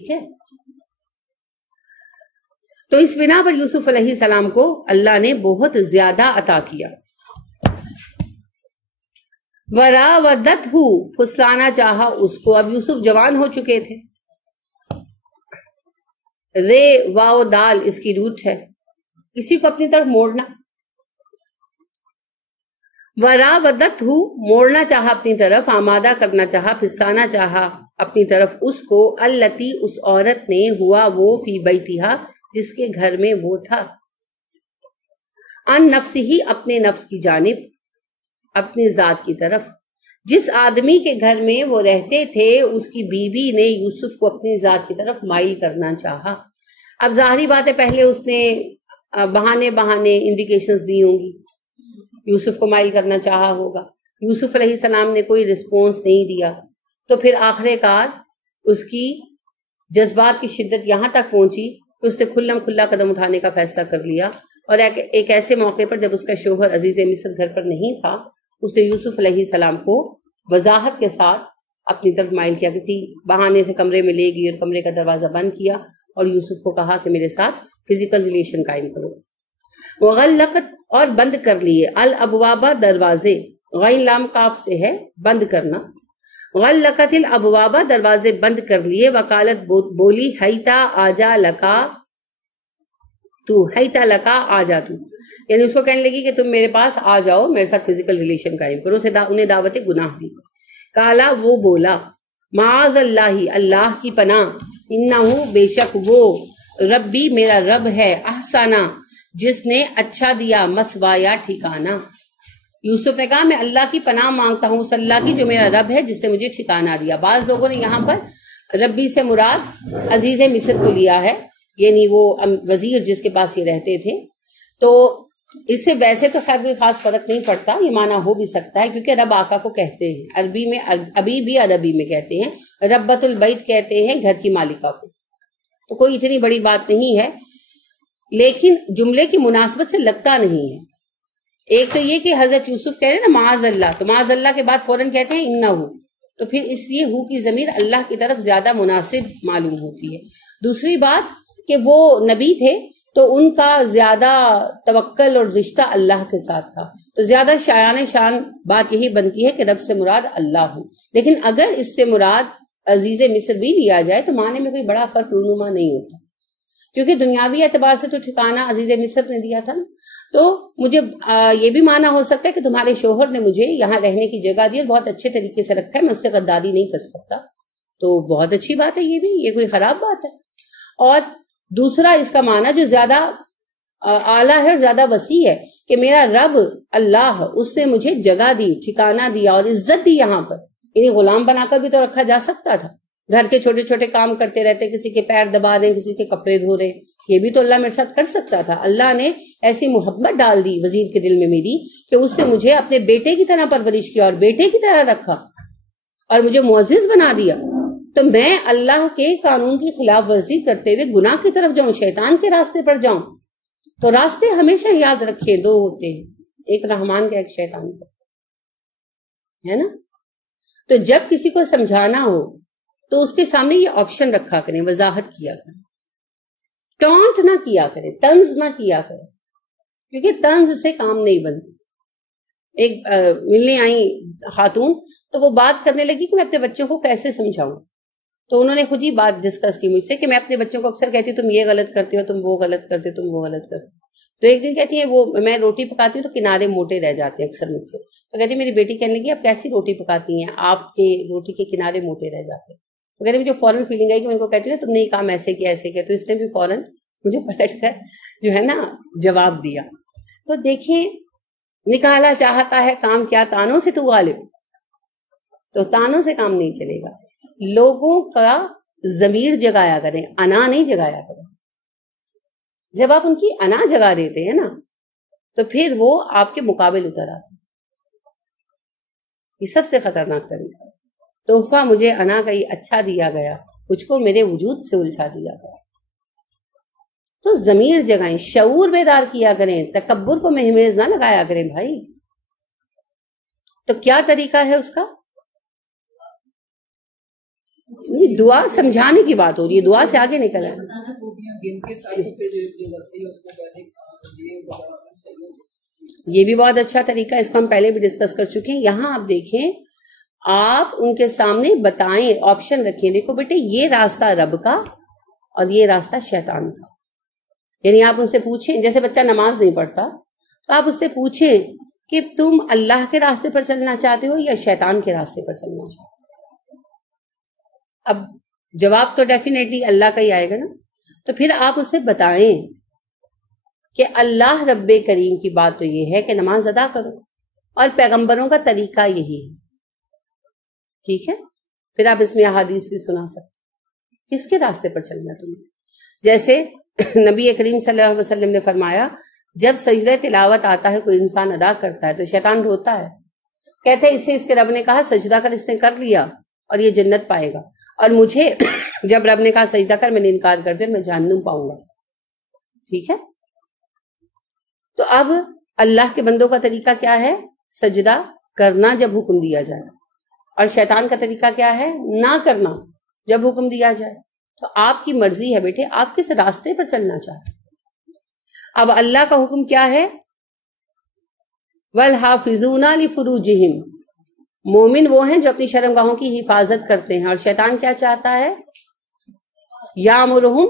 ٹھیک ہے. تو اس بنا پر یوسف علیہ السلام کو اللہ نے بہت زیادہ عطا کیا. وراودتہ، پھسلانا چاہا اس کو. اب یوسف جوان ہو چکے تھے. رے واو دال اس کی روٹ ہے، کسی کو اپنی طرف موڑنا. وراودتہ، موڑنا چاہا اپنی طرف، آمادہ کرنا چاہا، پھسلانا چاہا اپنی طرف اس کو. التی، اس عورت نے، ہوا وہ، فی بیتہا، جس کے گھر میں وہ تھا. ان نفسہ، اپنے نفس کی جانب، اپنی ذات کی طرف. جس آدمی کے گھر میں وہ رہتے تھے اس کی بیوی نے یوسف کو اپنی ذات کی طرف مائل کرنا چاہا. اب ظاہری بات ہے پہلے اس نے بہانے انڈیکیشنز دی ہوں گی، یوسف کو مائل کرنا چاہا ہوگا. یوسف علیہ السلام نے کوئی رسپونس نہیں دیا، تو پھر آخر کار اس کی جذبات کی شدت یہاں تک پہنچی کہ اس نے کھلم کھلا قدم اٹھانے کا فیصلہ کر لیا. اور ایک ایسے موقع پر جب اس کا شوہر عزیز مصر گھر پر نہیں تھا، اس نے یوسف علیہ السلام کو وضاحت کے ساتھ اپنی طرف مائل کیا. کسی بہانے سے کمرے میں لے گئی اور کمرے کا دروازہ بند کیا اور یوسف کو کہا کہ میرے ساتھ فزیکل ریلیشن قائم کرو. وغلقت، اور بند کر لیے. الابواب، دروازے، غین لام کاف سے ہے بند کرنا. غلقت الابواب، دروازے بند کر لیے. وقالت، بولی، حیتا آجا لکا تو، حیتا لکا آجا تو، یعنی اس کو کہنے لگی کہ تم میرے پاس آ جاؤ، میرے ساتھ فزیکل ریلیشن قائم کرو. انہیں دعوت گناہ دی. کالا، وہ بولا، معاذ اللہ، اللہ کی پناہ، انہو، بے شک وہ، ربی، میرا رب ہے، احسانہ، جس نے اچھا دیا، مسوایا، ٹھکانہ. یوسف نے کہا میں اللہ کی پناہ مانگتا ہوں، اس اللہ کی جو میرا رب ہے، جس نے مجھے ٹھکانہ دیا. بعض لوگوں نے یہاں پر ربی سے مراد عزیز مصر کو لیا ہے، یعنی وہ وزیر جس کے پاس یہ رہتے تھے. تو اس سے ویسے تو خیر کوئی خاص فرق نہیں پڑتا، یہ معنی ہو بھی سکتا ہے، کیونکہ رب آقا کو کہتے ہیں عربی میں، ابھی بھی عربی میں کہتے ہیں، ربۃ البیت کہتے ہیں گھر کی مالکہ کو. تو کوئی اتنی بڑی بات نہیں ہے، لیکن جملے کی مناسبت سے لگتا نہیں ہے. ایک تو یہ کہ حضرت یوسف کہہ رہے ہیں نا معاذ اللہ، تو معاذ اللہ کے بعد فوراً کہتے ہیں انہو، تو پھر اس لیے ہو کی ضمیر اللہ کی طرف زیادہ مناسب معلوم ہوتی ہے. دوسری بات کہ وہ نبی تھے تو ان کا زیادہ توکل اور رشتہ اللہ کے ساتھ تھا، تو زیادہ شان بات یہی بنتی ہے کہ رب سے مراد اللہ ہو. لیکن اگر اس سے مراد عزیز مصر بھی لیا جائے تو معنی میں کوئی بڑا فرق رونما نہیں ہوتا، کیونکہ دنیاوی اعتبار سے تو ٹھکانہ عزیز مصر نے دیا تھا نا. تو مجھے یہ بھی معنی ہو سکتا ہے کہ تمہارے شوہر نے مجھے یہاں رہنے کی جگہ دی اور بہت اچھے طریقے سے رکھا ہے، میں اس سے غداری نہیں کر سکتا. تو بہت اچھی بات ہے، یہ بھی، یہ کوئی خراب بات ہے. اور دوسرا اس کا معنی جو زیادہ اعلیٰ ہے اور زیادہ وسیع ہے کہ میرا رب اللہ، اس نے مجھے جگہ دی، ٹھکانہ دیا اور عزت دی. یہاں پر یعنی غلام بنا کر بھی تو رکھا جا سکتا تھا، گھر کے چھوٹے چھوٹے کام کرتے رہتے، کسی کے پیر دبا دیں، کسی کے کپڑے دھو رہے، یہ بھی تو اللہ میرے ساتھ کر سکتا تھا. اللہ نے ایسی محبت ڈال دی وزیر کے دل میں میری کہ اس نے مجھے اپنے بیٹے کی طرح پرورش کیا اور بیٹے کی طرح رکھا اور مجھے معزز بنا دیا. تو میں اللہ کے قانون کی خلاف ورزی کرتے ہوئے گناہ کی طرف جاؤں، شیطان کے راستے پر جاؤں؟ تو راستے ہمیشہ یاد رکھیں، دو ہوتے ہیں، ایک رحمان کا، ایک شیطان کا، ہے نا. تو جب کسی کو سمجھانا ہو تو اس کے سامنے یہ آپشن رکھا کریں، وضاحت کیا کریں، ٹونٹ نہ کیا کریں، طنز نہ کیا کریں، کیونکہ طنز سے کام نہیں بنتی. ایک ملنے آئی خاتون تو وہ بات کرنے لگی کہ میں اپنے بچوں کو کیسے سمجھاؤں. تو انہوں نے خود ہی بات ڈسکس کی مجھ سے کہ میں اپنے بچوں کو اکثر کہتی ہوں تم یہ غلط کرتے ہو، تم وہ غلط کرتے ہو، تم وہ غلط کرتے ہو. تو ایک دن کہتی ہے وہ میں روٹی پکاتی ہوں تو کنارے موٹے رہ جاتے ہیں اکثر مجھ سے. تو کہتی میری بیٹی کہنے لگی آپ کیسی روٹی پکاتی ہیں، آپ کے روٹی کے کنارے موٹے رہ جاتے ہیں. تو کہتی مجھے فوراً فیلنگ آئی کہ میں ان کو کہتی ہوں تم نے یہ کام ایسے کیا ایسے کیا. تو اس نے بھی فوراً مجھے پلٹ کر جو ہے نا جواب دیا. تو دیکھیں نکالا چاہتا ہے کام کیا، تانوں سے تو غالب، تو تانوں سے کام نہیں چلے گا. لوگوں کا ضمیر جگایا کریں، انا نہیں جگایا کریں. جب آپ ان کی انا جگا دیتے ہیں نا تو پھر وہ آپ کے مقابل اتر آتے ہیں. یہ سب سے خطرناک طریقہ ہے. تحفہ مجھے انا کا یہ اچھا دیا گیا، مجھ کو میرے وجود سے الجھا دیا گیا. تو ضمیر جگائیں، شعور بیدار کیا کریں، تکبر کو مہمیز نہ لگایا کریں بھائی. تو کیا طریقہ ہے اس کا؟ دعا سمجھانے کی بات ہو رہی ہے، دعا سے آگے نکل ہے. یہ بھی بہت اچھا طریقہ، اس کو ہم پہلے بھی ڈسکس کر چکے ہیں. یہاں آپ دیکھیں، آپ ان کے سامنے بتائیں، آپشن رکھیں، دیکھو بیٹے یہ راستہ رب کا اور یہ راستہ شیطان کا. یعنی آپ ان سے پوچھیں، جیسے بچہ نماز نہیں پڑھتا تو آپ اس سے پوچھیں کہ تم اللہ کے راستے پر چلنا چاہتے ہو یا شیطان کے راستے پر چلنا چاہتے ہو. اب جواب تو ڈیفینیٹلی اللہ کا ہی آئے گا نا. تو پھر آپ اسے بتائیں کہ اللہ رب کریم کی بات تو یہ ہے کہ نماز ادا کرو، اور پیغمبروں کا طریقہ یہی ہے. ٹھیک ہے، پھر آپ اس میں احادیث بھی سنا سکتے کس کے راستے پر چلنا ہے تمہیں. جیسے نبی کریم صلی اللہ علیہ وسلم نے فرمایا، جب سجدہ تلاوت آتا ہے کوئی انسان ادا کرتا ہے تو شیطان روتا ہے، کہتے ہیں اسے اس کے رب نے کہا سجدہ کر، اس نے کر لیا اور یہ جنت پائے گا، اور مجھے جب رب نے کہا سجدہ کر میں نے انکار کر دیا، میں جہنم پاؤں گا. ٹھیک ہے، تو اب اللہ کے بندوں کا طریقہ کیا ہے؟ سجدہ کرنا جب حکم دیا جائے، اور شیطان کا طریقہ کیا ہے؟ نہ کرنا جب حکم دیا جائے. تو آپ کی مرضی ہے بیٹے، آپ کس راستے پر چلنا چاہتے ہیں. اب اللہ کا حکم کیا ہے؟ وَالْحَافِظُونَ لِفُرُوجِهِمْ، مومن وہ ہیں جو اپنی شرمگاہوں کی حفاظت کرتے ہیں. اور شیطان کیا چاہتا ہے؟ یَأْمُرُهُمْ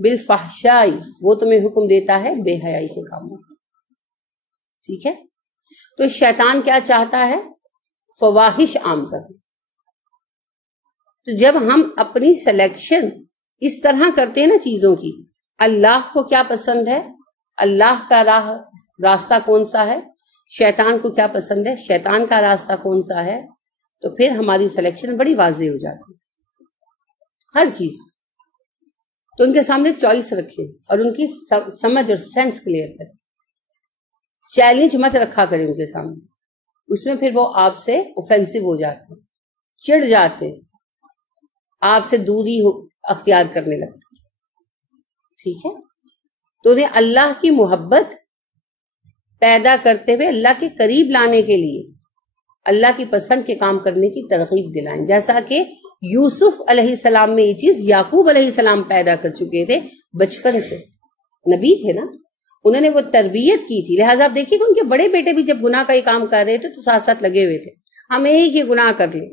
بِالْفَحْشَاءِ، وہ تمہیں حکم دیتا ہے بے حیائی کے کاموں کا. ٹھیک ہے، تو شیطان کیا چاہتا ہے؟ فواحش عام کرنا. تو جب ہم اپنی سلیکشن اس طرح کرتے ہیں نا چیزوں کی، اللہ کو کیا پسند ہے، اللہ کا راستہ کون سا ہے، شیطان کو کیا پسند ہے، شیطان کا راستہ کون سا ہے، تو پھر ہماری سلیکشن بڑی واضح ہو جاتی ہے ہر چیز. تو ان کے سامنے چوائس رکھیں اور ان کی سمجھ اور سینس کلیئر کریں. چیلنج مت رکھا کریں ان کے سامنے، اس میں پھر وہ آپ سے اوفینسو ہو جاتے ہیں، چڑ جاتے ہیں، آپ سے دوری اختیار کرنے لگتے ہیں. ٹھیک ہے، تو انہیں اللہ کی محبت پیدا کرتے ہوئے اللہ کے قریب لانے کے لیے اللہ کی پسند کے کام کرنے کی ترغیب دلائیں. جیسا کہ یوسف علیہ السلام میں یہ چیز یعقوب علیہ السلام پیدا کر چکے تھے بچپن سے، نبی تھے نا، انہوں نے وہ تربیت کی تھی. لہٰذا آپ دیکھیے کہ ان کے بڑے بیٹے بھی جب گناہ کا یہ کام کر رہے تھے تو ساتھ ساتھ لگے ہوئے تھے، ہم ایک ہی گناہ کر لیں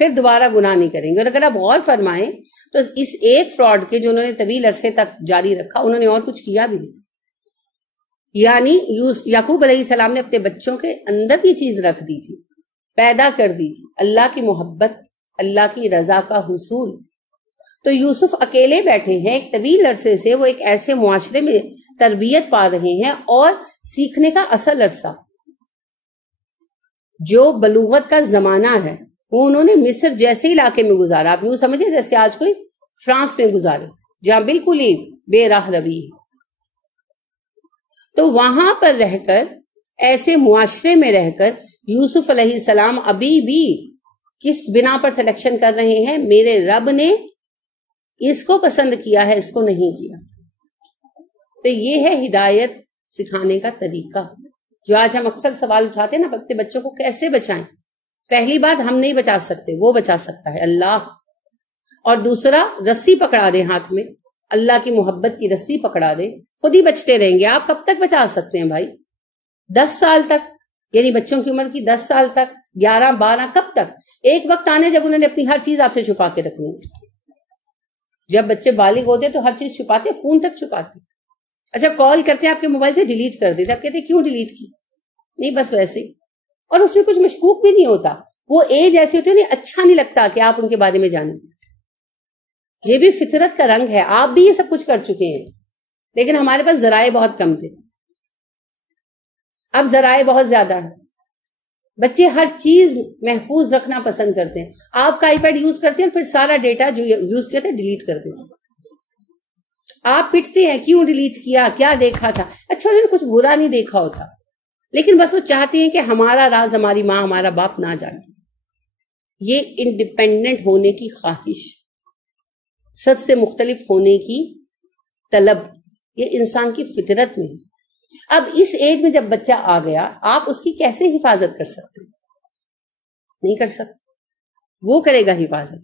پھر دوبارہ گناہ نہیں کریں گے. اور اگر آپ غور فرمائیں تو اس ایک فراڈ کے جو انہوں نے طویل عرصے تک جاری رکھا، انہوں نے اور کچھ کیا بھی نہیں. یعنی یعقوب علیہ السلام نے اپنے بچوں کے اندر یہ چیز رکھ دی تھی، پیدا کر دی تھی، اللہ کی محبت، اللہ کی رضا کا حصول. تو یوسف اکیلے بیٹھے ہیں، ایک طویل عرصے سے وہ ایک ایسے معاشرے میں تربیت پا رہے ہیں، اور سیکھنے کا اصل عرصہ جو بلوغت کا زمانہ ہے وہ انہوں نے مصر جیسے علاقے میں گزارا. آپ یوں سمجھے جیسے آج کوئی فرانس میں گزارے جہاں بالکل ہی بے راہ روی ہے. تو وہاں پر رہ کر، ایسے معاشرے میں رہ کر یوسف علیہ السلام ابھی بھی کس بنا پر سلیکشن کر رہے ہیں؟ میرے رب نے اس کو پسند کیا ہے، اس کو نہیں کیا. تو یہ ہے ہدایت سکھانے کا طریقہ، جو آج ہم اکثر سوال اٹھاتے ہیں نا، اپنے بچوں کو کیسے بچائیں. پہلی بات، ہم نہیں بچا سکتے، وہ بچا سکتا ہے اللہ. اور دوسرا، رسی پکڑا دیں ہاتھ میں، اللہ کی محبت کی رسی پکڑا دیں، خود ہی بچتے رہیں گے. آپ کب تک بچا سکتے ہیں بھائی؟ 10 سال تک، یعنی بچوں کی عمر کی 10 سال تک، 11 12، کب تک؟ ایک وقت آنے جب انہوں نے اپنی ہر چیز آپ سے چھپا کے رکھنی ہے. جب بچے بالغ ہوتے تو ہر چیز چھپاتے، فون تک چھپاتے. اچھا کال کرتے ہیں آپ کے موبائل سے ڈیلیٹ کر دیتے، آپ کہتے ہیں کیوں ڈیلیٹ کی؟ نہیں بس ویسے ہی. اور اس میں کچھ مشکوک بھی نہیں ہوتا. وہ ایج ایسی ہوتی ہے انہیں اچھا نہیں لگتا کہ آپ ان کے بارے میں جانیں. یہ بھی فطرت کا رنگ ہے، آپ بھی یہ سب کچھ کر چکے ہیں، لیکن ہمارے پاس ذرائع بہت کم تھے، اب ذرائع بہت زیادہ ہیں. بچے ہر چیز محفوظ رکھنا پسند کرتے ہیں. آپ کا آئی پیڈ یوز کرتے ہیں، پھر سارا ڈیٹا جو یوز کرتے ہیں ڈیلیٹ کر دیتے ہیں. آپ پٹتے ہیں کیوں ڈیلیٹ کیا، کیا دیکھا تھا. اچھا انہوں نے کچھ برا نہیں دیکھا ہوتا، لیکن بس وہ چاہتے ہیں کہ ہمارا راز ہماری ماں ہمارا باپ نہ جانے. یہ انڈیپینڈنٹ ہونے کی خواہش، سب سے مختلف ہونے کی طلب، یہ انسان کی فطرت میں ہے. اب اس ایج میں جب بچہ آ گیا، آپ اس کی کیسے حفاظت کر سکتے؟ نہیں کر سکتے، وہ کرے گا حفاظت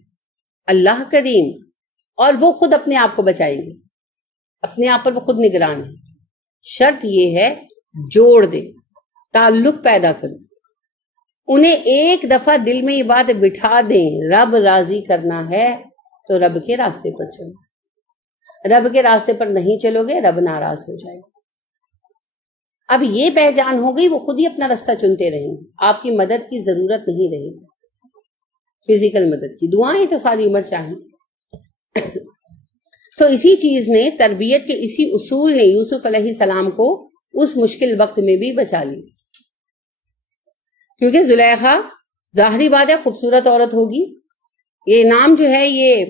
اللہ کریم، اور وہ خود اپنے آپ کو بچائیں گے، اپنے آپ پر وہ خود نگران ہے۔ شرط یہ ہے جوڑ دیں، تعلق پیدا کر دیں، انہیں ایک دفعہ دل میں یہ بات بٹھا دیں، رب راضی کرنا ہے تو رب کے راستے پر چلو، رب کے راستے پر نہیں چلو گے رب ناراض ہو جائے گا۔ اب یہ پہچان ہو گئی، وہ خود ہی اپنا راستہ چنتے رہیں گے، آپ کی مدد کی ضرورت نہیں رہے گی، فزیکل مدد کی، دعائیں تو ساری عمر چاہیے۔ تو اسی چیز نے، تربیت کے اسی اصول نے یوسف علیہ السلام کو اس مشکل وقت میں بھی بچا لی، کیونکہ زلیخا ظاہری بات ہے خوبصورت عورت ہوگی، یہ نام جو ہے یہ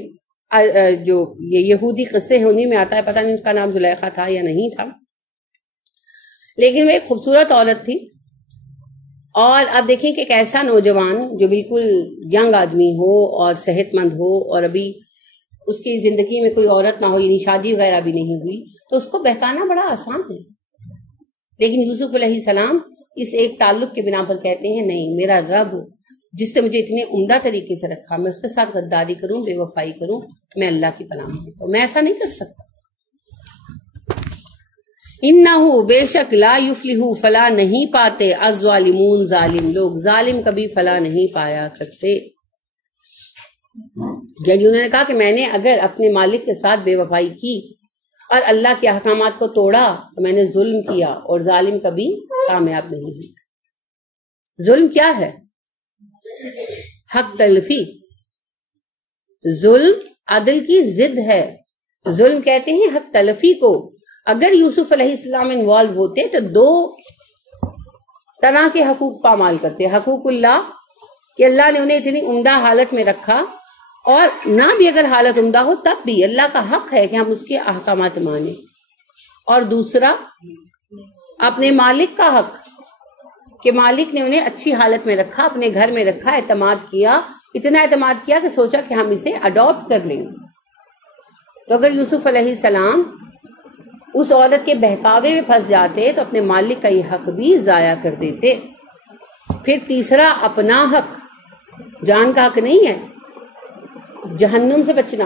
یہودی قصے ہیں انہی میں آتا ہے، پتہ نہیں اس کا نام زلیخا تھا یا نہیں تھا، لیکن وہ ایک خوبصورت عورت تھی۔ اور اب دیکھیں کہ ایک ایسا نوجوان جو بالکل ینگ آدمی ہو اور صحت مند ہو، اور ابھی اس کی زندگی میں کوئی عورت نہ ہو، یعنی شادی وغیرہ بھی نہیں ہوئی، تو اس کو بہکانا بڑا آسان ہے، لیکن یوسف علیہ السلام اس ایک تعلق کے بنا پر کہتے ہیں نہیں، میرا رب جس نے مجھے اتنے عمدہ طریقے سے رکھا، میں اس کے ساتھ غداری کروں، بے وفائی کروں، میں اللہ کی پناہ مانگتا ہوں، میں ایسا نہیں کر سکتا۔ انہو بے شک لا یفلحو فلاح نہیں پاتے الظالمون ظالم لوگ، ظالم کبھی فلاح نہیں پایا کرتے۔ یعنی انہوں نے کہا کہ میں نے اگر اپنے مالک کے ساتھ بے وفائی کی اور اللہ کے احکامات کو توڑا تو میں نے ظلم کیا، اور ظالم کبھی کامیاب نہیں ہوتا۔ ظلم کیا ہے؟ حق تلفی، ظلم عدل کی ضد ہے، ظلم کہتے ہیں حق تلفی کو۔ اگر یوسف علیہ السلام انوالو ہوتے تو دو طرح کے حقوق پامال کرتے، حقوق اللہ کہ اللہ نے انہیں اتنی عمدہ حالت میں رکھا، اور نہ بھی اگر حالت عمدہ ہو تب بھی اللہ کا حق ہے کہ ہم اس کے احکامات مانیں، اور دوسرا اپنے مالک کا حق کہ مالک نے انہیں اچھی حالت میں رکھا، اپنے گھر میں رکھا، اعتماد کیا، اتنا اعتماد کیا کہ سوچا کہ ہم اسے اڈاپٹ کر لیں گے۔ تو اگر یوسف علیہ السلام اس عورت کے بہکاوے میں پھنس جاتے تو اپنے مالک کا یہ حق بھی ضائع کر دیتے۔ پھر تیسرا اپنا حق، جان کا حق نہیں ہے، جہنم سے بچنا،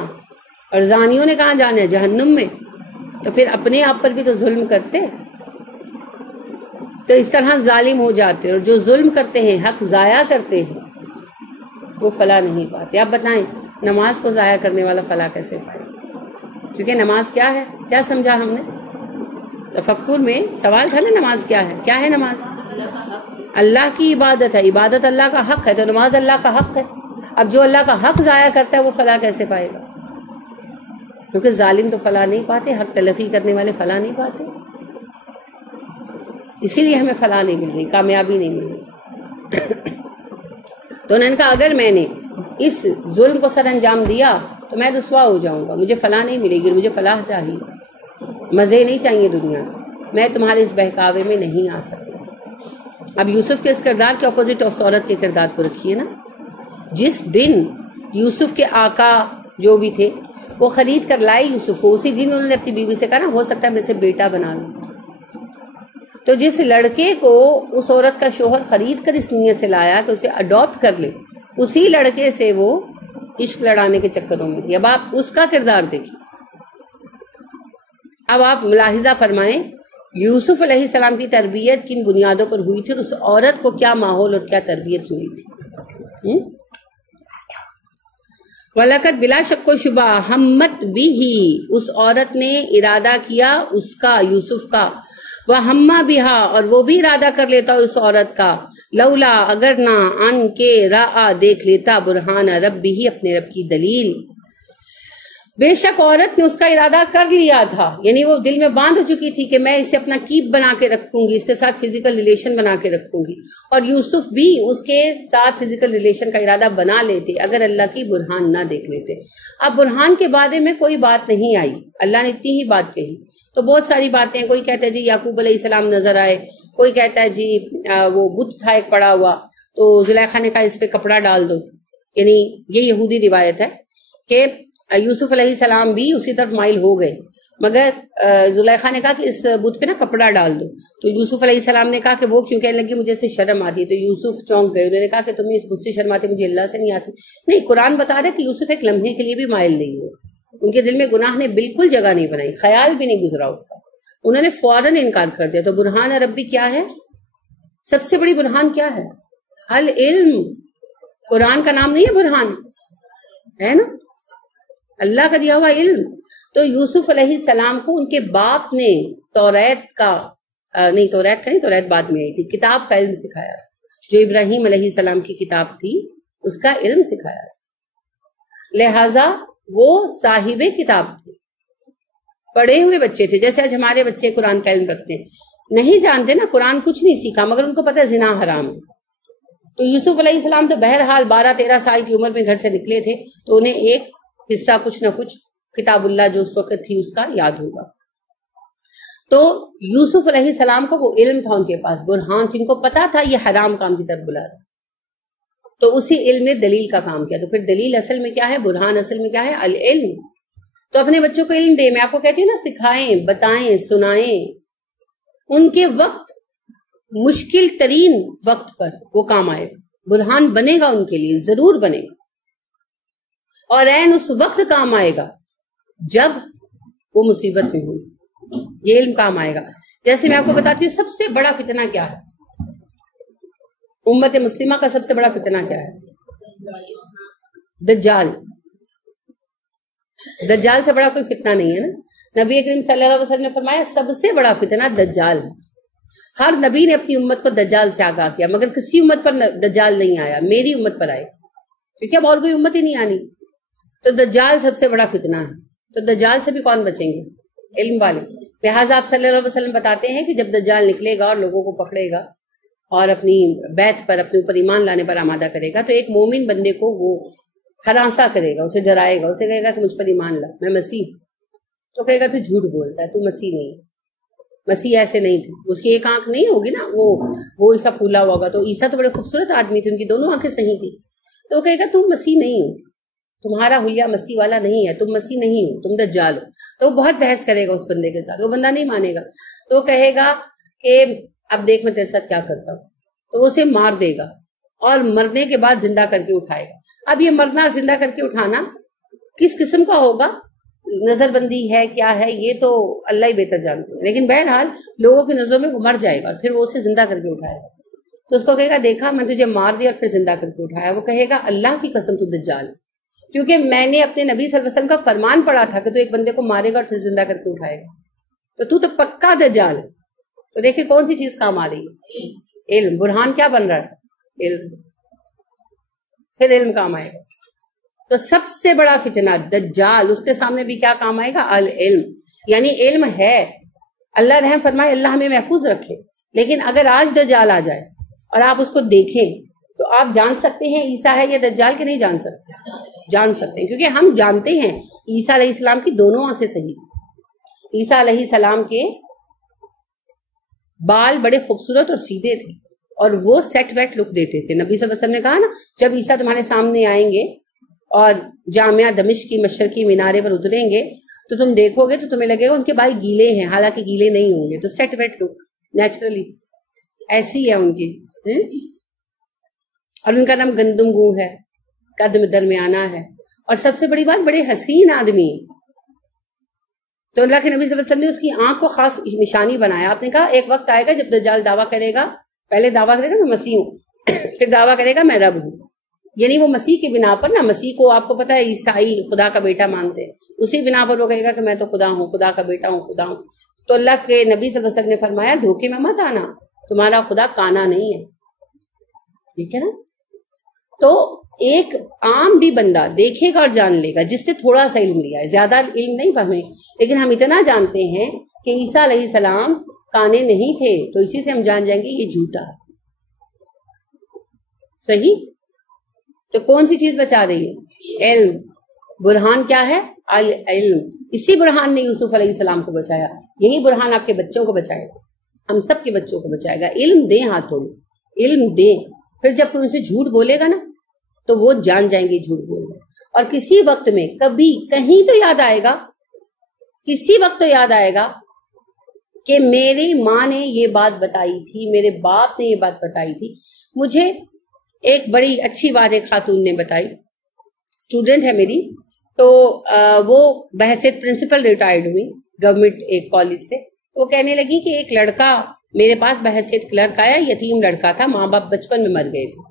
اور زانیوں نے کہاں جانا ہے؟ جہنم میں، تو پھر اپنے آپ پر بھی تو ظلم کرتے، تو اس طرح ظالم ہو جاتے، اور جو ظلم کرتے ہیں، حق ضائع کرتے ہیں، وہ فلاح نہیں پاتے۔ آپ بتائیں نماز کو ضائع کرنے والا فلاح کیسے پائے؟ کیونکہ نماز کیا ہے؟ کیا سمجھا ہم نے تفکر میں؟ سوال تھا نا نماز کیا ہے؟ کیا ہے نماز؟ اللہ کی عبادت ہے، عبادت اللہ کا حق ہے، تو نماز اللہ کا حق ہے۔ اب جو اللہ کا حق ضائع کرتا ہے وہ فلاح کیسے پائے گا؟ کیونکہ ظالم تو فلاح نہیں پاتے، حق تلفی کرنے والے فلاح نہیں پاتے، اسی لیے ہمیں فلاح نہیں مل رہی، کامیابی نہیں مل رہی۔ تو انہوں نے کہا اگر میں نے اس ظلم کو سر انجام دیا تو میں رسوا ہو جاؤں گا، مجھے فلاح نہیں ملے گی، مجھے فلاح چاہیے، مزے نہیں چاہیے دنیا میں، میں تمہارے اس بہکاوے میں نہیں آ سکتا۔ اب یوسف کے اس کردار کے اپوزٹ اس عورت کے کردار کو رکھیے نا۔ جس دن یوسف کے آقا جو بھی تھے وہ خرید کر لائے یوسف کو، اسی دن انہوں نے اپنی بیوی سے کہا نا ہو سکتا ہے میں اسے بیٹا بنا لوں۔ تو جس لڑکے کو اس عورت کا شوہر خرید کر اس نیت سے لایا کہ اسے اڈاپٹ کر لے، اسی لڑکے سے وہ عشق لڑانے کے چکروں میں تھی۔ اب آپ اس کا کردار دیکھیں، اب آپ ملاحظہ فرمائیں یوسف علیہ السلام کی تربیت کن بنیادوں پر ہوئی تھی، اور اس عورت کو کیا ماحول اور کیا تربیت ملی تھی۔ وَلَقَدْ بلا شک و شبہ ہمت بِهِ، اس عورت نے ارادہ کیا اس کا، یوسف کا، وَهَمَّ بِهَا، اور وہ بھی ارادہ کر لیتا اس عورت کا، لولا اگر نہ ان کے رأى دیکھ لیتا، برہان ربہ اپنے رب کی دلیل۔ بے شک عورت نے اس کا ارادہ کر لیا تھا، یعنی وہ دل میں باندھ ہو چکی تھی کہ میں اسے اپنا کیپ بنا کے رکھوں گی، اس کے ساتھ فزیکل ریلیشن بنا کے رکھوں گی، اور یوسف بھی اس کے ساتھ فزیکل ریلیشن کا ارادہ بنا لیتے اگر اللہ کی برہان نہ دیکھ لیتے۔ اب برہان کے بارے میں کوئی بات نہیں آئی، اللہ نے اتنی ہی بات کہی، تو بہت ساری باتیں، کوئی کہتا ہے جی یعقوب علیہ السلام نظر آئے، کوئی کہتا ہے جی وہ بت تھا ایک پڑا ہوا، تو زلیخا نے کہا اس پہ کپڑا ڈال دو، یعنی یہ یہودی روایت ہے کہ یوسف علیہ السلام بھی اسی طرف مائل ہو گئے، مگر زلیخا نے کہا کہ اس بت پہ نا کپڑا ڈال دو. تو یوسف علیہ السلام نے کہا کہ وہ کیوں؟ کہنے لگی مجھے سے شرم آتی ہے. تو یوسف چونک گئے. انہوں نے کہا کہ تمہیں اس بت سے شرم آتی, مجھے اللہ سے نہیں آتی. نہیں, قرآن بتا رہے کہ یوسف ایک لمحے کے لیے بھی مائل نہیں ہوئے. ان کے دل میں گناہ نے بالکل جگہ نہیں بنائی, خیال بھی نہیں گزرا اس کا. انہوں نے فوراً انکار کر دیا. تو برہان ربی کیا ہے؟ سب سے بڑی برہان کیا ہے؟ العلم. قرآن کا نام نہیں ہے برہان, ہے نا, اللہ کا دیا ہوا علم. تو یوسف علیہ السلام کو ان کے باپ نے توریت کا توریت بعد میں آئی تھی, کتاب کا علم سکھایا تھا. جو ابراہیم علیہ السلام کی کتاب تھی اس کا علم سکھایا تھا. لہذا وہ صاحب کتاب تھے, پڑھے ہوئے بچے تھے. جیسے آج ہمارے بچے قرآن کا علم رکھتے ہیں, نہیں جانتے نا, قرآن کچھ نہیں سیکھا مگر ان کو پتہ ہے زنا حرام ہے. تو یوسف علیہ السلام تو بہرحال 12-13 سال کی عمر میں گھر سے نکلے تھے, تو انہیں ایک حصہ کچھ نہ کچھ کتاب اللہ جو اس وقت تھی اس کا یاد ہوگا. تو یوسف علیہ السلام کو وہ علم تھا, ان کے پاس برہان تھی, ان کو پتا تھا یہ حرام کام کی طرف بلا رہا. تو اسی علم نے دلیل کا کام کیا. تو پھر دلیل اصل میں کیا ہے, برہان اصل میں کیا ہے, العلم. تو اپنے بچوں کو علم دے, میں آپ کو کہتی ہوں نا, سکھائیں, بتائیں, سنائیں. ان کے وقت, مشکل ترین وقت پر وہ کام آئے گا. برہان بنے گا ان کے لیے, ضرور بنے گا. اور عین اس وقت کام آئے گا جب وہ مصیبت میں ہوں, یہ علم کام آئے گا. جیسے میں آپ کو بتاتی ہوں, سب سے بڑا فتنہ کیا ہے, امت مسلمہ کا سب سے بڑا فتنہ کیا ہے؟ دجال. دجال سے بڑا کوئی فتنہ نہیں ہے نا. نبی کریم صلی اللہ علیہ وسلم نے فرمایا سب سے بڑا فتنہ دجال ہے. ہر نبی نے اپنی امت کو دجال سے آگاہ کیا, مگر کسی امت پر دجال نہیں آیا, میری امت پر آئے, کیونکہ اب اور کوئی امت ہی نہیں آنی. تو دجال سب سے بڑا فتنہ ہے. تو دجال سے بھی کون بچیں گے؟ علم والے. لہٰذا آپ صلی اللہ علیہ وسلم بتاتے ہیں کہ جب دجال نکلے گا اور لوگوں کو پکڑے گا اور اپنی بیت پر, اپنے اوپر ایمان لانے پر آمادہ کرے گا, تو ایک مومن بندے کو وہ ہراساں کرے گا, اسے ڈرائے گا, اسے کہے گا کہ مجھ پر ایمان لا, میں مسیح. تو کہے گا تو جھوٹ بولتا ہے, تو مسیح نہیں, مسیح ایسے نہیں تھے. اس کی ایک آنکھ نہیں ہوگی نا, وہ ایسا پھولا ہوا ہوگا. تو عیسیٰ تو بڑے خوبصورت آدمی تھے, ان کی دونوں آنکھیں صحیح تھی. تو وہ کہے گا تم مسیح نہیں ہو, تمہارا حلیہ مسیح والا نہیں ہے, تم مسیح نہیں ہو, تم دجال ہو. تو وہ بہت بحث کرے گا اس بندے کے ساتھ, وہ بندہ نہیں مانے گا. تو وہ کہے گا کہ اب دیکھ میں تیرے ساتھ کیا کرتا ہوں. تو وہ اسے مار دے گا اور مرنے کے بعد زندہ کر کے اٹھائے گا. اب یہ مرنا زندہ کر کے اٹھانا کس قسم کا ہوگا, نظر بندی ہے, کیا ہے, یہ تو اللہ ہی بہتر جانتے ہیں. لیکن بہرحال لوگوں کی نظروں میں وہ مر جائے گا اور پھر وہ اسے زندہ کر کے اٹھائے گا. تو اس کو کہے گا دیکھا میں تجھے مار دیا اور پھر زندہ کر کے اٹھایا. وہ کہے گا اللہ کی قسم تو دجال, کیونکہ میں نے اپنے نبی صلی اللہ علیہ وسلم کا فرمان پڑھا تھا کہ تو ایک بندے کو مارے گا اور پھر زندہ کر کے اٹھائے گا, تو پکا دجال ہے. تو دیکھیں کون سی چیز کام آ رہی ہے, علم. برہان کیا بن رہا ہے, علم. پھر علم کام آئے گا. تو سب سے بڑا فتنہ دجال, اس کے سامنے بھی کیا کام آئے گا, العلم. یعنی علم ہے, اللہ رحم فرمائے, اللہ ہمیں محفوظ رکھے. لیکن اگر آج دجال آ جائے اور آپ اس کو دیکھیں تو آپ جان سکتے ہیں عیسیٰ ہے یا دجال کے نہیں جان سکتے؟ جان سکتے ہیں, کیونکہ ہم جانتے ہیں عیسیٰ علیہ السلام کی دونوں آنکھیں صحیح تھی. عیسیٰ علیہ السلام کے بال بڑے خوبصورت اور سیدھے تھے اور وہ سیٹ ویٹ لک دیتے تھے. نبی صلی اللہ علیہ وسلم نے کہا نا, جب عیسیٰ تمہارے سامنے آئیں گے اور جامعہ دمشق کی مشرقی مینارے پر اتریں گے تو تم دیکھو گے تو تمہیں لگے گا ان کے بال گیلے ہیں, حالانکہ گیلے نہیں ہوں گے. تو سیٹ ویٹ لک نیچرلی ایسی ہے ان کی. اور ان کا نام گندم گو ہے, قد میں درمیانہ ہے, اور سب سے بڑی بات بڑے حسین آدمی ہیں. تو اللہ کے نبی صلی اللہ علیہ وسلم نے اس کی آنکھ کو خاص نشانی بنایا. آپ نے کہا ایک وقت آئے گا جب دجال دعویٰ کرے گا, پہلے دعویٰ کرے گا میں مسیح ہوں, پھر دعویٰ کرے گا میں رب ہوں. یعنی وہ مسیح کی بنا پر نا, مسیح کو آپ کو پتا ہے عیسائی خدا کا بیٹا مانتے ہیں, اسی بنا پر وہ کہے گا کہ میں تو خدا ہوں, خدا کا بیٹا ہوں, خدا ہوں. تو اللہ کے نبی صلی اللہ علیہ وسلم نے فرمایا دھوکے میں مت آنا, تمہارا خدا کانا نہیں ہے. ٹھیک ہے نا. تو ایک عام بھی بندہ دیکھے گا اور جان لے گا جس سے تھوڑا سا علم لیا ہے, زیادہ علم نہیں ہمیں, لیکن ہم اتنا جانتے ہیں کہ عیسیٰ علیہ السلام کانے نہیں تھے, تو اسی سے ہم جان جائیں گے یہ جھوٹا ہے. صحیح. تو کون سی چیز بچا رہی ہے, علم. برہان کیا ہے, العلم. اسی برہان نے یوسف علیہ السلام کو بچایا, یہی برہان آپ کے بچوں کو بچائے گا, ہم سب کے بچوں کو بچائے گا. علم دیں ہاتھوں میں, علم دیں, پھر جب کوئی ان سے جھوٹ بولے گا نا تو وہ جان جائیں گے جھوٹ بول رہے. اور کسی وقت میں کبھی کہیں تو یاد آئے گا کسی وقت تو یاد آئے گا کہ میری ماں نے یہ بات بتائی تھی, میرے باپ نے یہ بات بتائی تھی. مجھے ایک بڑی اچھی بات ایک خاتون نے بتائی, اسٹوڈنٹ ہے میری, تو وہ بحیثیت پرنسپل ریٹائرڈ ہوئی گورنمنٹ ایک کالج سے. تو وہ کہنے لگی کہ ایک لڑکا میرے پاس بحیثیت کلرک آیا, یتیم لڑکا تھا, ماں باپ بچپن میں مر گئے تھے,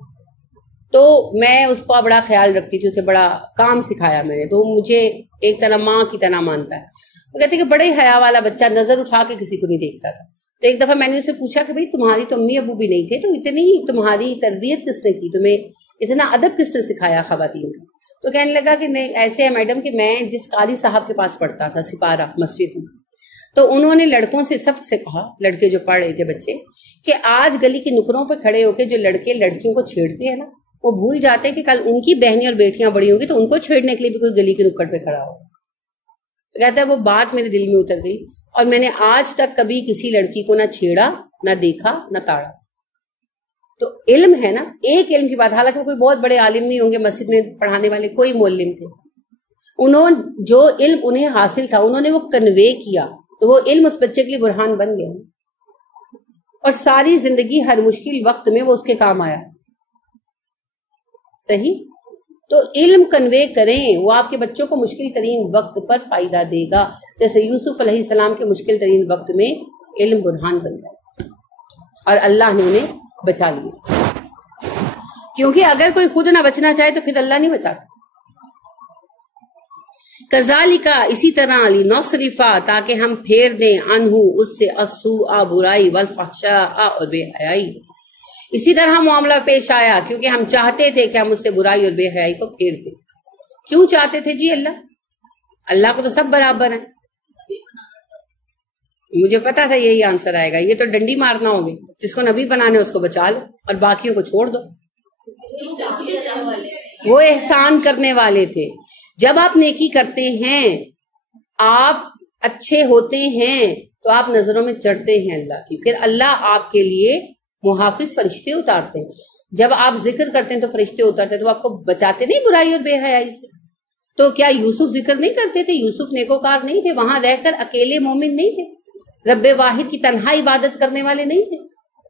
تو میں اس کو بڑا خیال رکھتی تھی, اسے بڑا کام سکھایا میں نے, تو مجھے ایک طرح ماں کی طرح مانتا ہے. وہ کہتے کہ بڑے حیا والا بچہ, نظر اٹھا کے کسی کو نہیں دیکھتا تھا. تو ایک دفعہ میں نے اسے پوچھا کہ بھئی تمہاری تو امی ابو بھی نہیں تھے, تو اتنی تمہاری تربیت کس نے کی, تمہیں اتنا ادب کس نے سکھایا خواتین کا؟ تو کہنے لگا کہ نہیں, ایسے ہے میڈم کہ میں جس قاری صاحب کے پاس پڑھتا تھا سپارہ مسجد میں, تو انہوں نے لڑکوں سے سب سے کہا, لڑکے جو پڑھ رہے تھے بچے, کہ آج گلی کے نکروں پہ کھڑے ہو کے جو لڑکے لڑکیوں کو چھیڑتے ہیں نا, وہ بھول جاتے ہیں کہ کل ان کی بہنیں اور بیٹیاں بڑی ہوگی تو ان کو چھیڑنے کے لیے بھی کوئی گلی کے نکڑ پہ کھڑا ہو. کہتا ہے وہ بات میرے دل میں اتر گئی, اور میں نے آج تک کبھی کسی لڑکی کو نہ چھیڑا, نہ دیکھا, نہ تاڑا. تو علم ہے نا, ایک علم کی بات, حالانکہ کوئی بہت بڑے عالم نہیں ہوں گے, مسجد میں پڑھانے والے کوئی معلم تھے, انہوں جو علم انہیں حاصل تھا انہوں نے وہ کنوے کیا, تو وہ علم اس بچے کے لیے برہان بن گیا, اور ساری زندگی ہر مشکل وقت میں وہ اس کے کام آیا. صحیح؟ تو علم کنوے کریں, وہ آپ کے بچوں کو مشکل ترین وقت پر فائدہ دے گا, جیسے یوسف علیہ السلام کے مشکل ترین وقت میں علم برہان بن گیا اور اللہ نے انہیں بچا لیا. کیونکہ اگر کوئی خود نہ بچنا چاہے تو پھر اللہ نہیں بچاتا. کذالک, اسی طرح, لنصرفا, تاکہ ہم پھیر دیں, عنہ, اس سے, السوء, برائی, والفحشاء, اور بے حیائی. اسی طرح معاملہ پیش آیا کیونکہ ہم چاہتے تھے کہ ہم اس سے برائی اور بے حیائی کو پھیر دیں. کیوں چاہتے تھے جی؟ اللہ کو تو سب برابر ہیں. مجھے پتا تھا یہی آنسر آئے گا, یہ تو ڈنڈی مارنا ہوگی, جس کو نبی بنانے اس کو بچا لو اور باقیوں کو چھوڑ دو. وہ احسان کرنے والے تھے. جب آپ نیکی کرتے ہیں, آپ اچھے ہوتے ہیں, تو آپ نظروں میں چڑھتے ہیں اللہ کی, پھر اللہ آپ کے لیے محافظ فرشتے اتارتے ہیں. جب آپ ذکر کرتے ہیں تو فرشتے اترتے ہیں, تو آپ کو بچاتے نہیں برائی اور بے حیائی سے. تو کیا یوسف ذکر نہیں کرتے تھے؟ یوسف نیکوکار نہیں تھے؟ وہاں رہ کر اکیلے مومن نہیں تھے؟ رب واحد کی تنہا عبادت کرنے والے نہیں تھے؟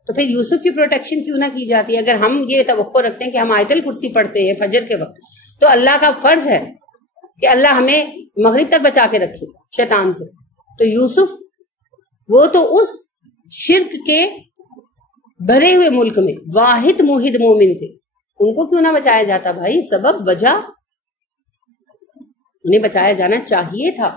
تو پھر یوسف کی پروٹیکشن کیوں نہ کی جاتی؟ اگر ہم یہ توقع رکھتے ہیں کہ ہم آیت الکرسی پڑھتے ہیں فجر کے وقت, تو اللہ کا فرض ہے کہ اللہ ہمیں مغرب تک بچا کے رکھے شیطان سے. تو یوسف وہ تو اس شرک کے بھرے ہوئے ملک میں واحد موحد مومن تھے, ان کو کیوں نہ بچایا جاتا بھائی؟ سبب, وجہ, انہیں بچایا جانا چاہیے تھا.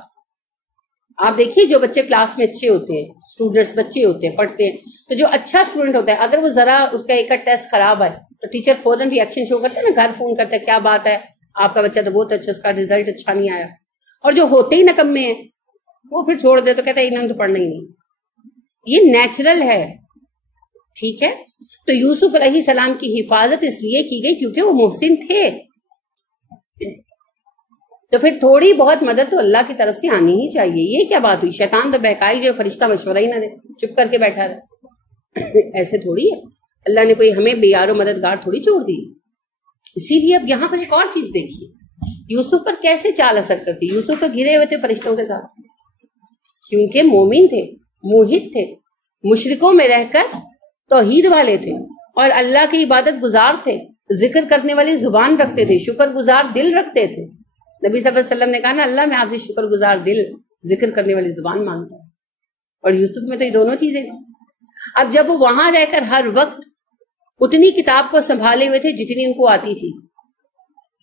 آپ دیکھیے جو بچے کلاس میں اچھے ہوتے ہیں, اسٹوڈنٹس بچے ہوتے ہیں, پڑھتے ہیں, تو جو اچھا اسٹوڈنٹ ہوتا ہے, اگر وہ ذرا اس کا ایک ٹیسٹ خراب آئے تو ٹیچر فوراً بھی ایکشن شو کرتا ہے نا, گھر فون کرتا ہے, کیا بات ہے, آپ کا بچہ تو بہت اچھا, اس کا رزلٹ اچھا نہیں آیا. اور جو ہوتے ہی نکمے ہیں وہ پھر چھوڑ دے, تو کہتا ہے انہوں نے تو پڑھنا ہی نہیں. یہ نیچرل ہے, ٹھیک ہے. تو یوسف علیہ السلام کی حفاظت اس لیے کی گئی کیونکہ وہ محسن تھے. تو پھر تھوڑی بہت مدد تو اللہ کی طرف سے آنی ہی چاہیے. یہ کیا بات ہوئی, شیطان تو بہکائی جو فرشتہ مشورہ ہی نہ دے, چپ کر کے بیٹھا رہے. ایسے تھوڑی ہے, اللہ نے کوئی ہمیں بے یار و مددگار تھوڑی چھوڑ دی. اسی لیے اب یہاں پر ایک اور چیز دیکھیے, یوسف پر کیسے چال اثر کرتی. یوسف تو گھرے ہوئے تھے فرشتوں کے ساتھ, کیونکہ مومن تھے, موحد تھے, مشرکوں میں رہ کر توحید والے تھے, اور اللہ کی عبادت گزار تھے, ذکر کرنے والی زبان رکھتے تھے, شکر گزار دل رکھتے تھے. نبی صلی اللہ علیہ وسلم نے کہا نا, اللہ میں آپ سے شکر گزار دل, ذکر کرنے والی زبان مانگتا ہوں. اور یوسف میں تو یہ دونوں چیزیں تھیں. اب جب وہ وہاں رہ کر ہر وقت اتنی کتاب کو سنبھالے ہوئے تھے جتنی ان کو آتی تھی,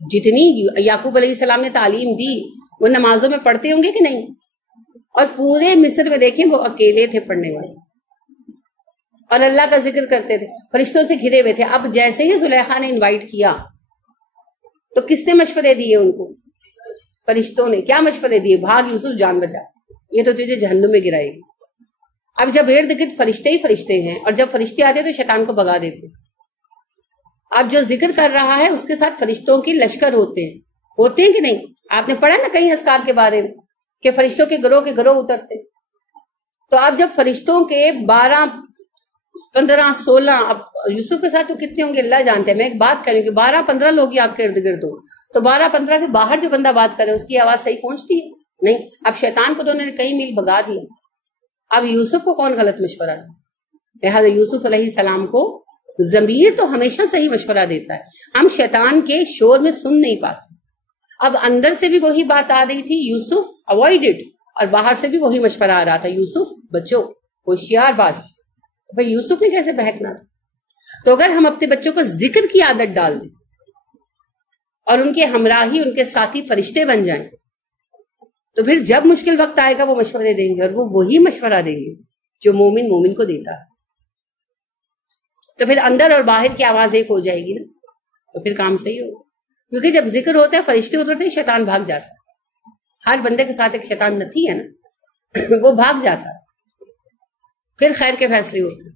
جتنی یعقوب علیہ السلام نے تعلیم دی وہ نمازوں میں پڑھتے ہوں گے کہ نہیں. اور پورے مصر میں دیکھیں وہ اکیلے تھے پڑھنے والے, اور اللہ کا ذکر کرتے تھے, فرشتوں سے گھرے ہوئے تھے. اب جیسے ہی زلیخا نے انوائٹ کیا تو کس نے مشورے دیے ان کو؟ فرشتوں نے. کیا مشورے دیے؟ بھاگ یوسف, جان بچا, یہ تو تجھے جہنم میں گرائے گی. اب جب ارد گرد فرشتے ہی فرشتے ہیں, اور جب فرشتے آتے تو شیطان کو بھگا دیتے. اب جو ذکر کر رہا ہے اس کے ساتھ فرشتوں کی لشکر ہوتے ہیں کہ نہیں؟ آپ نے پڑھا نا کئی اذکار کے بارے میں کہ فرشتوں کے گروہ اترتے. تو اب جب فرشتوں کے 12 15 16, اب یوسف کے ساتھ تو کتنے ہوں گے اللہ جانتے ہیں. میں ایک بات کروں کہ 12 15 لوگ ہی آپ کے ارد گرد ہو, تو 12 15 کے باہر جو بندہ بات کرے اس کی آواز صحیح پہنچتی ہے؟ نہیں، اب شیطان کو تو انہوں نے کئی میل بھگا دیا، اب یوسف کو کون غلط مشورہ دے؟ لہٰذا یوسف علیہ السلام کو ضمیر تو ہمیشہ صحیح مشورہ دیتا ہے، ہم شیطان کے شور میں سن نہیں پاتے۔ اب اندر سے بھی وہی بات آ رہی تھی، یوسف اوائڈ اٹ، اور باہر سے بھی وہی مشورہ آ رہا تھا، یوسف بچو، ہوشیار باش۔ تو بھائی یوسف نے کیسے بہکنا تھا؟ تو اگر ہم اپنے بچوں کو ذکر کی عادت ڈال دیں اور ان کے ہمراہی، ان کے ساتھی فرشتے بن جائیں، تو پھر جب مشکل وقت آئے گا وہ مشورے دیں گے، اور وہ وہی مشورہ دیں گے جو مومن مومن کو دیتا ہے۔ تو پھر اندر اور باہر کی آواز ایک ہو جائے گی نا، تو پھر کام صحیح ہوگا۔ کیونکہ جب ذکر ہوتا ہے فرشتے اترتے ہیں، شیطان بھاگ جاتا ہے۔ ہر بندے کے ساتھ ایک شیطان نتھی ہے نا، وہ بھاگ جاتا ہے، پھر خیر کے فیصلے ہوتے ہیں۔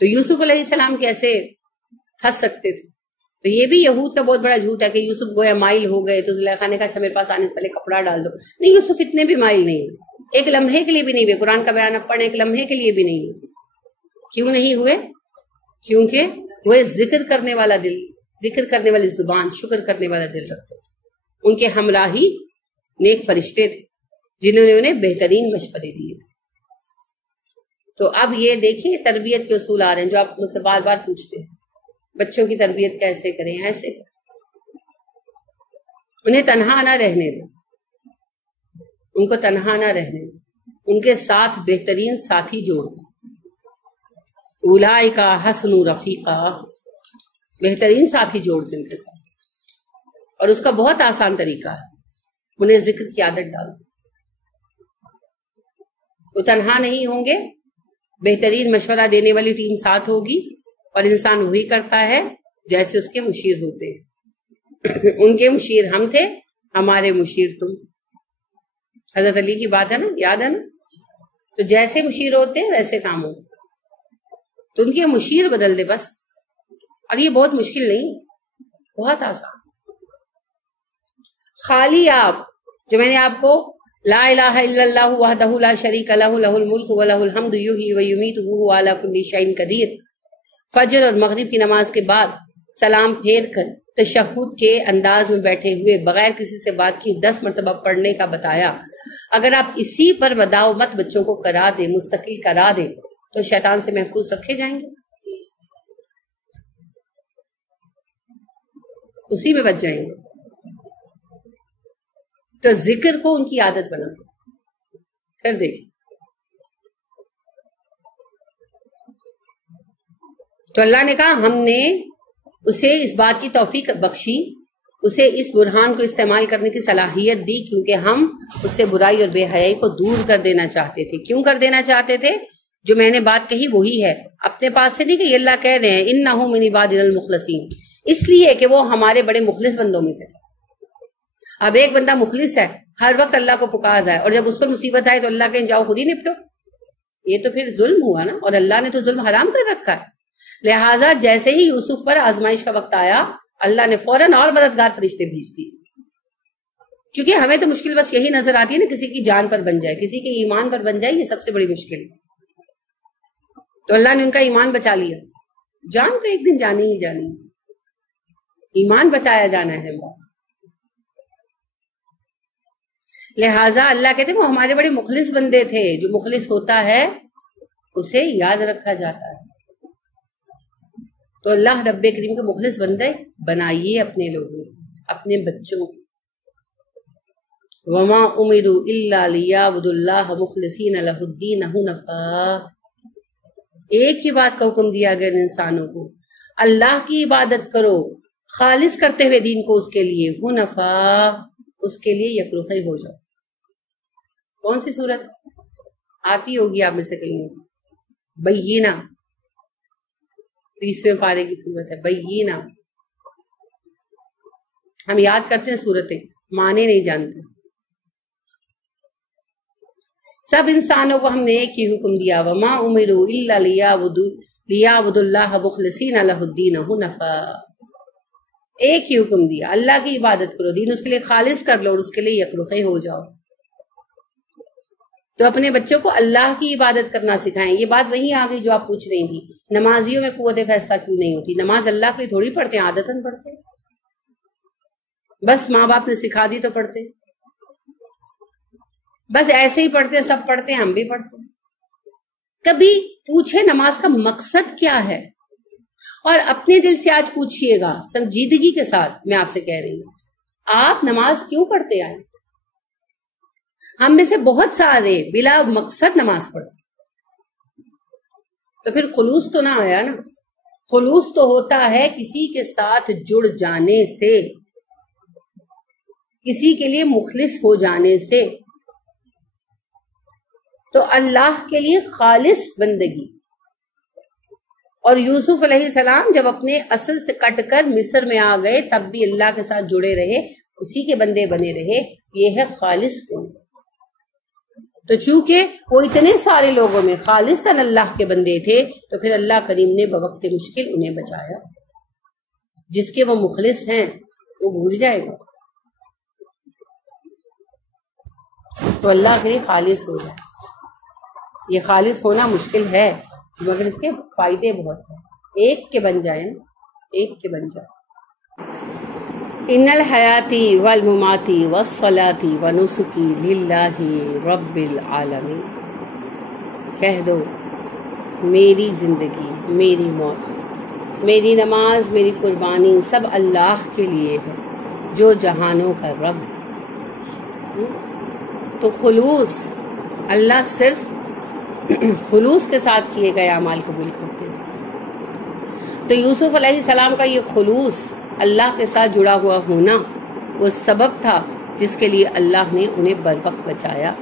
تو یوسف علیہ السلام کیسے پھنس سکتے تھے؟ تو یہ بھی یہود کا بہت بڑا جھوٹ ہے کہ یوسف گویا مائل ہو گئے تو زلیخا نے کہا اچھا میرے پاس آنے سے پہلے کپڑا ڈال دو۔ نہیں، یوسف اتنے بھی مائل نہیں ہوئے، ایک لمحے کے لیے بھی نہیں ہوئے، قرآن کا بیان پڑھیں، ایک لمحے کے لیے بھی نہیں ہوئے۔ کیوں نہیں ہوئے؟ کیونکہ وہ ذکر کرنے والا دل، ذکر کرنے والی زبان، شکر کرنے والا دل رکھتے تھے۔ ان کے ہمراہی نیک فرشتے تھے جنہوں نے انہیں بہترین مشورے دیے تھے۔ تو اب یہ دیکھیں تربیت کے اصول آ رہے ہیں جو آپ مجھ سے بار بار پوچھتے ہیں، بچوں کی تربیت کیسے کریں؟ ایسے کریں، انہیں تنہا نہ رہنے دیں، ان کو تنہا نہ رہنے دیں، ان کے ساتھ بہترین ساتھی جوڑ دیں۔ اولئک حسن رفیقا، بہترین ساتھی جوڑ دیں ان کے ساتھ، اور اس کا بہت آسان طریقہ ہے، انہیں ذکر کی عادت ڈال دیں۔ وہ تنہا نہیں ہوں گے، بہترین مشورہ دینے والی ٹیم ساتھ ہوگی، اور انسان وہی کرتا ہے جیسے اس کے مشیر ہوتے ہیں۔ ان کے مشیر ہم تھے، ہمارے مشیر تم۔ حضرت علی کی بات ہے نا، یاد ہے نا؟ تو جیسے مشیر ہوتے ہیں ویسے کام ہوتے ہیں، تو ان کے مشیر بدل دے بس۔ اور یہ بہت مشکل نہیں، بہت آسان۔ خالی آپ، جو میں نے آپ کو لا الہ الا اللہ وحدہ لا شریک لہ لہ الملک ولہ الحمد یحیی ویمیت وہو علی کل شیء قدیر، فجر اور مغرب کی نماز کے بعد سلام پھیر کر تشہد کے انداز میں بیٹھے ہوئے بغیر کسی سے بات کی 10 مرتبہ پڑھنے کا بتایا، اگر آپ اسی پر وداع مت بچوں کو کرا دیں، مستقل کرا دیں، تو شیطان سے محفوظ رکھے جائیں گے، اسی میں بچ جائیں گے۔ تو ذکر کو ان کی عادت بنا دو۔ پھر دیکھیں، تو اللہ نے کہا ہم نے اسے اس بات کی توفیق بخشی، اسے اس برہان کو استعمال کرنے کی صلاحیت دی، کیونکہ ہم اس سے برائی اور بے حیائی کو دور کر دینا چاہتے تھے۔ کیوں کر دینا چاہتے تھے؟ جو میں نے بات کہی وہی ہے، اپنے پاس سے نہیں کہ یہ اللہ کہہ رہے ہیں انہ من عبادنا المخلصین، اس لیے کہ وہ ہمارے بڑے مخلص بندوں میں سے تھے۔ اب ایک بندہ مخلص ہے، ہر وقت اللہ کو پکار رہا ہے، اور جب اس پر مصیبت آئے تو اللہ کہیں جاؤ خود ہی نپٹو، یہ تو پھر ظلم ہوا نا، اور اللہ نے تو ظلم حرام کر رکھا ہے۔ لہٰذا جیسے ہی یوسف پر آزمائش کا وقت آیا، اللہ نے فوراً اور مددگار فرشتے بھیج دیے، کیونکہ ہمیں تو مشکل بس یہی نظر آتی ہے نا، کسی کی جان پر بن جائے، کسی کے ایمان پر بن جائے، یہ سب سے بڑی مشکل ہے۔ تو اللہ نے ان کا ایمان بچا لیا، جان تو ایک دن جانی ہی جانی، ایمان بچایا جانا ہے۔ لہٰذا اللہ کہتے ہیں وہ ہمارے بڑے مخلص بندے تھے، جو مخلص ہوتا ہے اسے یاد رکھا جاتا ہے۔ تو اللہ رب کریم کے مخلص بندے بنائیے اپنے لوگوں، اپنے بچوں کو۔ وما امروا الا لیعبدوا اللہ مخلصین لہ الدین حنفاء، ایک ہی بات کا حکم دیا گیا انسانوں کو، اللہ کی عبادت کرو خالص کرتے ہوئے دین کو اس کے لیے، حنفاء، اس کے لیے یکرخی ہو جاؤ۔ کون سی صورت آتی ہوگی آپ میں سے کہیں؟ بینہ، 30ویں پارے کی صورت ہے بینہ۔ ہم یاد کرتے ہیں صورتیں، معنی نہیں جانتے۔ سب انسانوں کو ہم نے ایک ہی حکم دیا، وما امروا الا لیعبدوا اللہ مخلصین لہ الدین حنفاء، ایک ہی حکم دیا، اللہ کی عبادت کرو، دین اس کے لیے خالص کر لو اور اس کے لیے یکرخی ہو جاؤ۔ تو اپنے بچوں کو اللہ کی عبادت کرنا سکھائیں۔ یہ بات وہی آ گئی جو آپ پوچھ رہی تھی، نمازیوں میں قوت فیصلہ کیوں نہیں ہوتی؟ نماز اللہ کے لیے تھوڑی پڑھتے ہیں، عادتاً پڑھتے ہیں، بس ماں باپ نے سکھا دی تو پڑھتے ہیں۔ بس ایسے ہی پڑھتے ہیں، سب پڑھتے ہیں، ہم بھی پڑھتے ہیں. کبھی پوچھے نماز کا مقصد کیا ہے، اور اپنے دل سے آج پوچھئے گا سنجیدگی کے ساتھ. میں آپ سے کہہ رہی ہوں، آپ نماز کیوں پڑھتے آئے؟ ہم میں سے بہت سارے بلا مقصد نماز پڑھتے، تو پھر خلوص تو نہ آیا نا. خلوص تو ہوتا ہے کسی کے ساتھ جڑ جانے سے، کسی کے لیے مخلص ہو جانے سے. تو اللہ کے لیے خالص بندگی. اور یوسف علیہ السلام جب اپنے اصل سے کٹ کر مصر میں آ گئے تب بھی اللہ کے ساتھ جڑے رہے، اسی کے بندے بنے رہے. یہ ہے خالص کون. تو چونکہ وہ اتنے سارے لوگوں میں خالصتاً اللہ کے بندے تھے، تو پھر اللہ کریم نے بوقت مشکل انہیں بچایا. جس کے وہ مخلص ہیں وہ بھول جائے گا، تو اللہ کے لیے خالص ہو جائے. یہ خالص ہونا مشکل ہے، مگر اس کے فائدے بہت ہیں. ایک کے بن جائے نا، ایک کے بن جائے. ان الحیاتی والمماتی والصلاتی ونسکی للہ رب العالمین. کہہ دو میری زندگی، میری موت، میری نماز، میری قربانی سب اللہ کے لیے ہے جو جہانوں کا رب ہے. تو خلوص، اللہ صرف خلوص کے ساتھ کیے گئے اعمال قبول کرتے ہیں. تو یوسف علیہ السلام کا یہ خلوص، اللہ کے ساتھ جڑا ہوا ہونا، وہ سبب تھا جس کے لیے اللہ نے انہیں بروقت بچایا.